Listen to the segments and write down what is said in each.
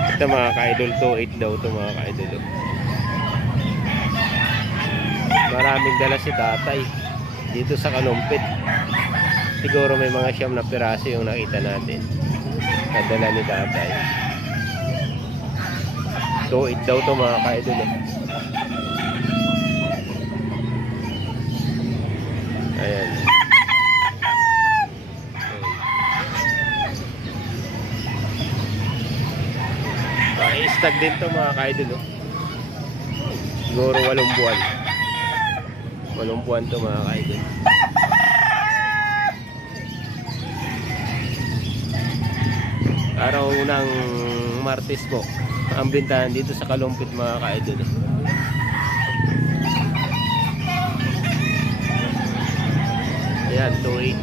Ito mga ka-idol, 2.8 daw ito mga ka-idol. Maraming dala si tatay dito sa Kalumpit. Siguro may mga siyam na piraso yung nakita natin. Nadala ni tatay. 2.8 daw ito mga ka-idol. Ayan. Istag din to mga ka-idol. Siguro 8 buwan. 8 buwan to mga ka-idol. Araw ng Martes po ang bintahan dito sa Kalumpit mga ka-idol. Ayan, 2.8.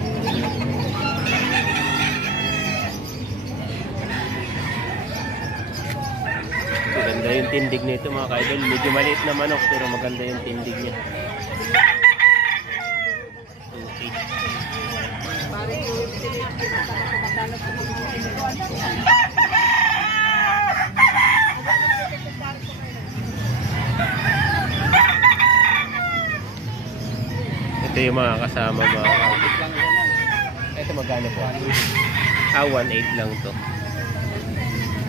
Maganda yung tindig nito mga ka-idol. Medyo maliit na manok pero maganda yung tindig niya. 2.8. Ito yung mga kasama mga ka-idol. Ito magkano po? 1.8 lang to.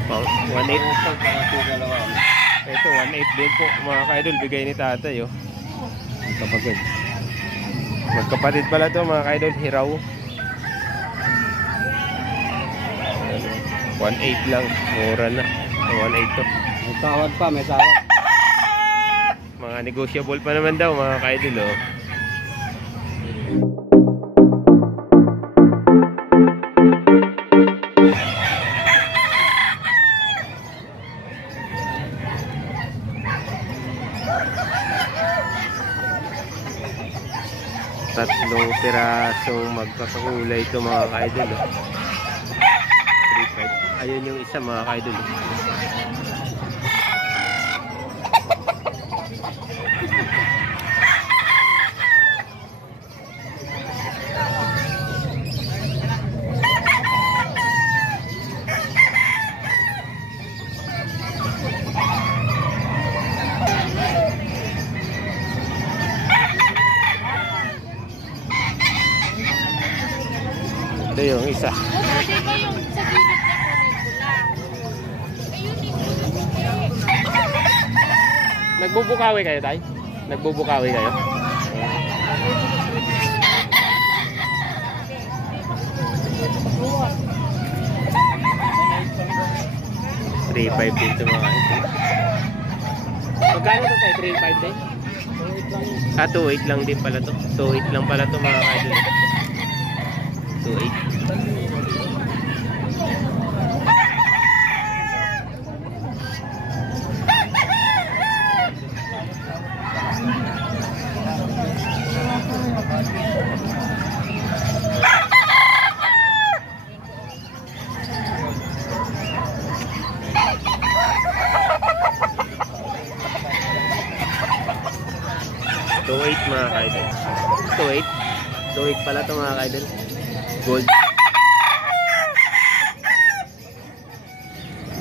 1.8. Ito 1.8 din po mga ka-idol, bigay ni tatay oh. Magkapatid pala to mga ka-idol, hiraw. 1.8 lang, mura na. 1.8 to. May tawad pa, may tawad. Mga negotiable pa naman daw mga ka-idol oh. Tatlong pirasong magkakakulay ito mga ka-idol. 3.5. Ayun yung isa mga ka-idol. Ito yung isa. Nagbubukawi kayo tay? Nagbubukawi kayo? 3.5 dito mga ka-idol. Magkano ito tayo? 3.5 din? 2.8 lang din pala to. 2.8 lang pala to mga ka-idol. 2.8. Mga ka-idol. 2.8 pala ito mga ka-idol. Gold.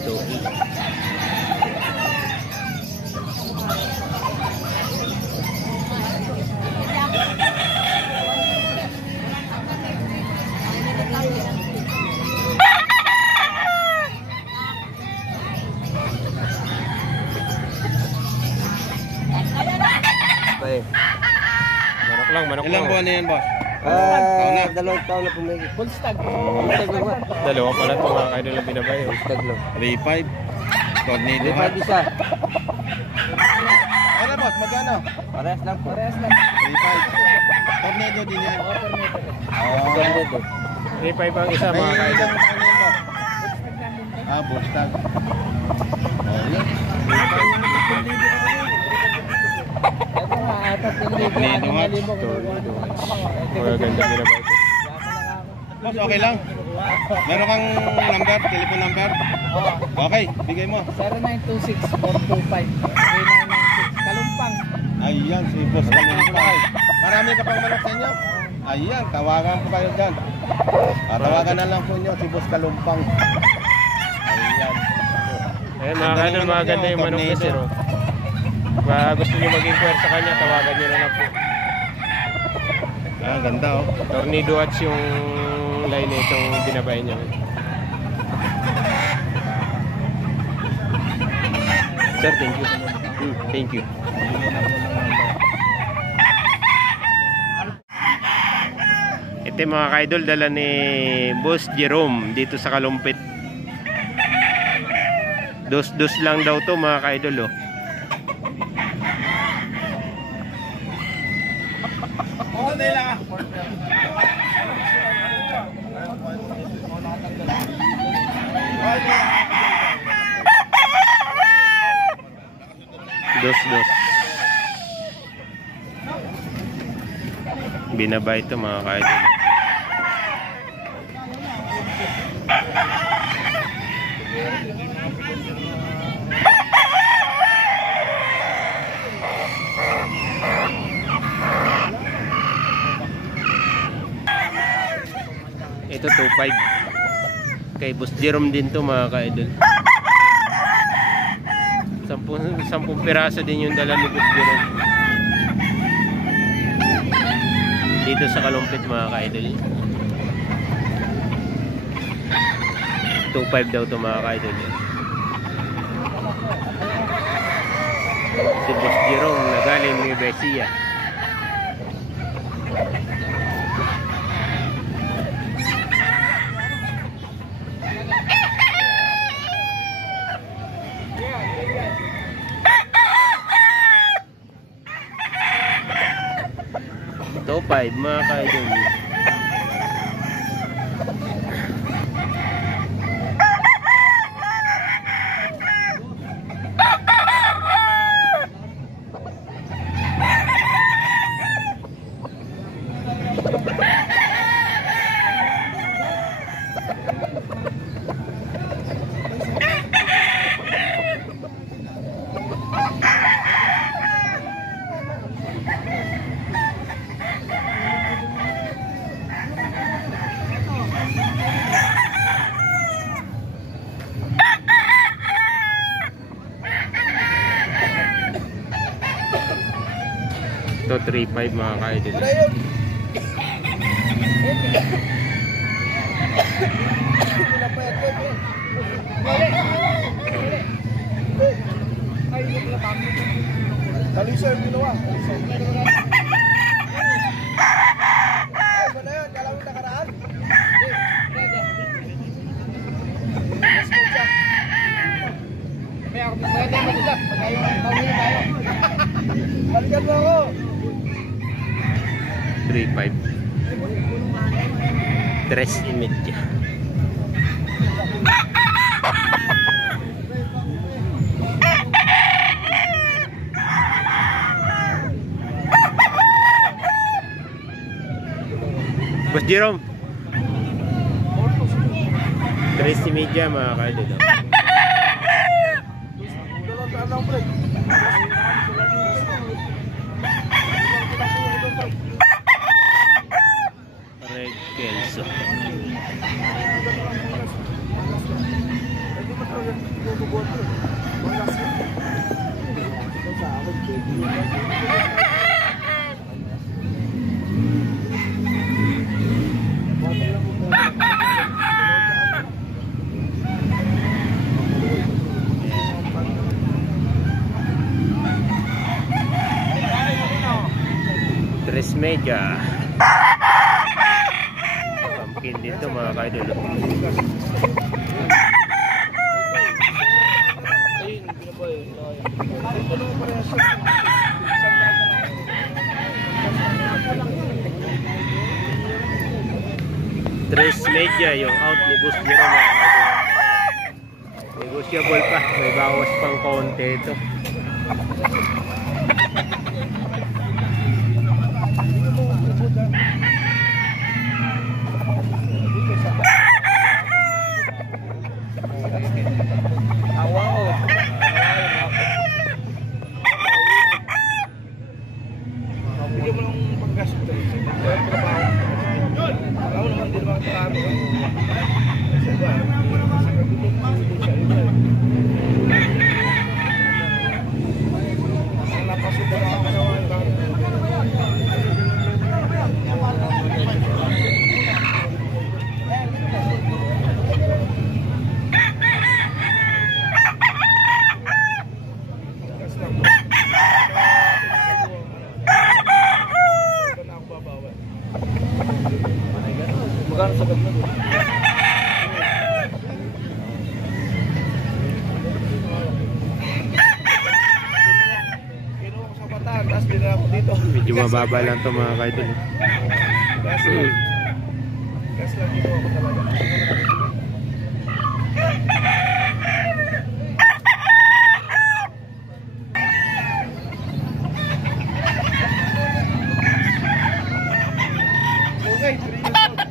2.8. Manok ilang lang. buwan na yan boss? Dalawang taon na pumigil. Full stag. Dalawa pala ito mga ka-idol na binabay. Full stag lang. 3.5. Tornado. 3.5 isa. Ano boss, magkano? Parehas lang po. 3.5. Tornado din yan. Tornado. 3.5 ang isa mga ka-idol. Full stag. Tornado hat. Magaganda binabay ito. Boss, okay lang. Meron kang number, telephone number? Okay, bigay mo. 0926-425-3996 Kalumpang. Ayan, si Boss Kalumpang. Marami ka pang manok sa inyo? Ayan, tawagan po kayo dyan. Tawagan na lang po nyo si Boss Kalumpang. Ayan. Eh mga kaidol, maganda yung manok na sir. Oh. Kung gusto nyo mag-inquire sa kanya, tawagan nyo na lang po. Ah, ganda oh. Tornado Hats yung line na itong binabay niya. Sir, thank you. Thank you. Ito mga kaidol, dala ni Boss Jerome dito sa Kalumpit. Dos lang daw to mga kaidol oh. Dos. Binabay ito mga kaidol. Ito 2.5 kay Boss Jerome din to mga kaidol. 10 piraso din yung dala ni Boss Jerome dito sa Kalumpit mga kaidol. 2.5 daw to mga kaidol. Si Boss Jerome na galing ni Besia. Ito 5 mga kaidol. Ito 3.5 mga kaidol. Kalisar ginawa. Ano na yun? Kalawin na karaan? May ako pwede mag-usap. Pagkayo ang pawin tayo. Balikan mo ako. 3.5 dress image. Boss Jerome, dress image mga kaidol. Red Kelso. Tres media. Pumpkin dito mga kaidol. Tres media yung out ni Boss Jerome mga kaidol. Negotiable pa, may bawas pang konti ito. mababa lang to mga kaidol. Gas lang dito ako talaga. Okay, 3 years old.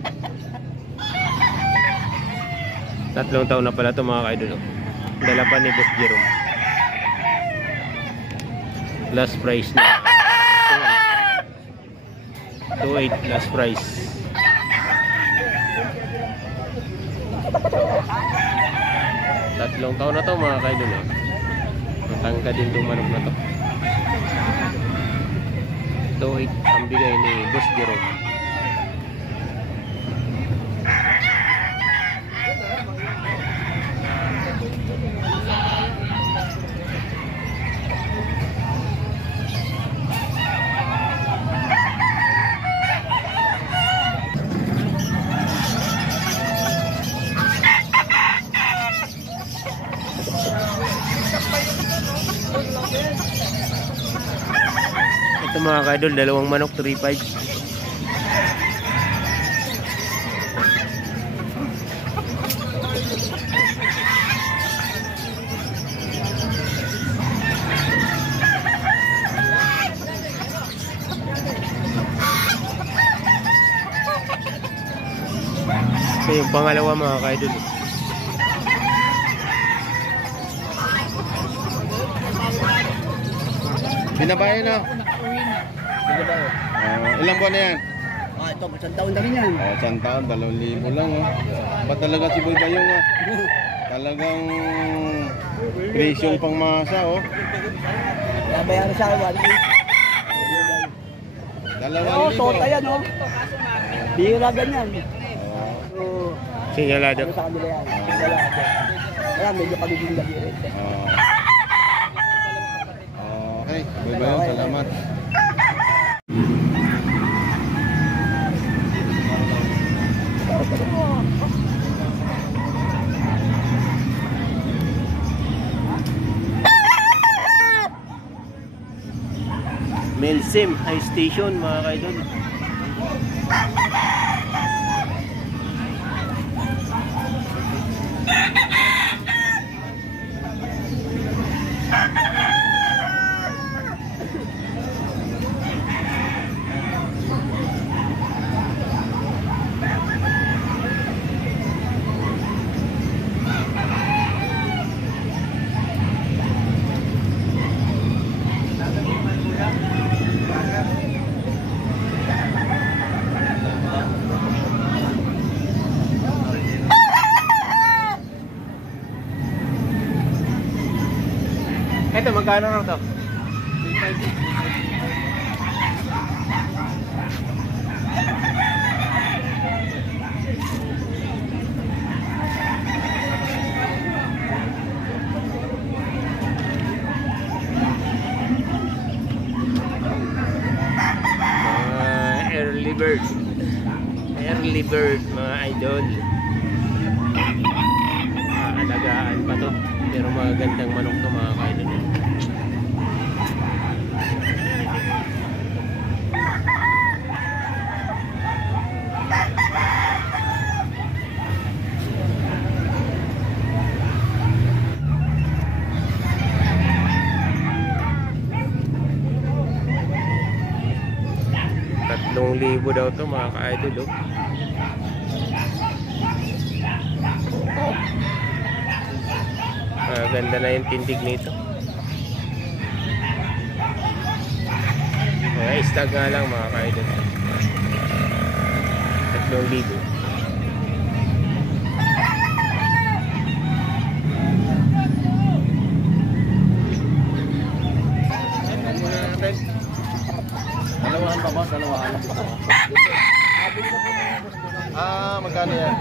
3 taon na pala to mga kaidol. Dala pa ni Boss Jerome. Last price na 2.8 last price. Tatlong taon na to mga kaidol. Matangka din itong manok na to. 2.8 ang bigay ni Boss Jerome. Ito mga kaidol, dalawang manok, 3.5. Ito yung pangalawa mga kaidol. Binabae na. Ilang buwan na yan? Ito, 1 taon na rin yan. 1 taon, 2,000 lang. Ba't talaga si Boy Bayong talagang presyong pangmasa Nabayaran sa akin, 2,000. tota yan, bira ganyan. Sinyalado. Sa kanila yan. Kaya medyo pagiging gabi rin. Okay, Boy Bayong, salamat. Melsim High Station mga kaidol. Ito, magkano raw to? 3.5. Early bird mga idol. Alagaan pa to. Pero magandang manok to mga idol. Libo daw to mga ka-idol. Ganda na yung tindig nito. Stag nga lang mga ka-idol. 3,000. Dalawahan pa ba? Dalawahan. Magkano yan?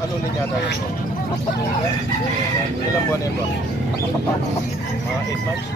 Ano ulit yata yun? Ilang buwan yan ba? 8 months?